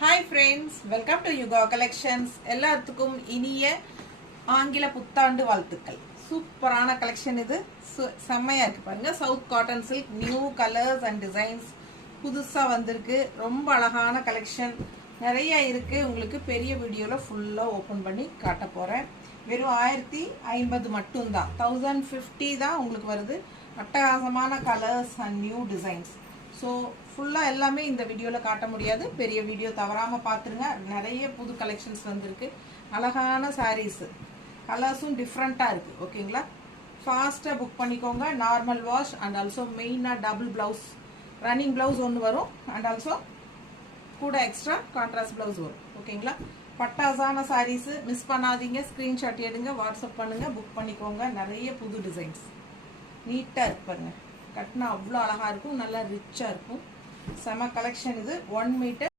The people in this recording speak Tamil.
Hi friends, welcome to Yuga Collections. எல்லாத்துக்கும் இனிய ஆங்கில புத்தாண்டு வாழ்த்துக்கள். சூப்பரான கலெக்ஷன் இது. செம்மையா இருக்கு பாருங்க. South cotton silk new colours and designs புதுசா வந்திருக்கு. ரொம்ப அழகான கலெக்ஷன் நிறைய இருக்கு. உங்களுக்கு பெரிய வீடியோல ஃபுல்லா ஓபன் பண்ணி காட்ட போறேன். வெறும் 1050 மட்டும் தான். 1050 தான் உங்களுக்கு வருது. அட்டகாசமான colours and new designs. So ஃபுல்லாக எல்லாமே இந்த வீடியோவில் காட்ட முடியாது. பெரிய வீடியோ தவறாமல் பார்த்துருங்க. நிறைய புது கலெக்ஷன்ஸ் வந்திருக்கு. அழகான சாரீஸு கலர்ஸும் டிஃப்ரெண்ட்டாக இருக்குது. ஓகேங்களா, ஃபாஸ்ட்டாக புக் பண்ணிக்கோங்க. நார்மல் வாஷ் அண்ட் ஆல்சோ மெயினாக டபுள் ப்ளவுஸ், ரன்னிங் ப்ளவுஸ் ஒன்று வரும் அண்ட் ஆல்சோ கூட எக்ஸ்ட்ரா கான்ட்ராஸ்ட் ப்ளவுஸ் வரும். ஓகேங்களா, பட்டாசான சாரீஸு மிஸ் பண்ணாதீங்க. ஸ்க்ரீன்ஷாட் எடுங்க, வாட்ஸ்அப் பண்ணுங்கள், புக் பண்ணிக்கோங்க. நிறைய புது டிசைன்ஸ் நீட்டாக இருக்கு பாருங்க. கட்டினா அவ்வளோ அழகாக இருக்கும், நல்லா ரிச்சாக இருக்கும். செம கலெக்ஷன் இது. 1 மீட்டர்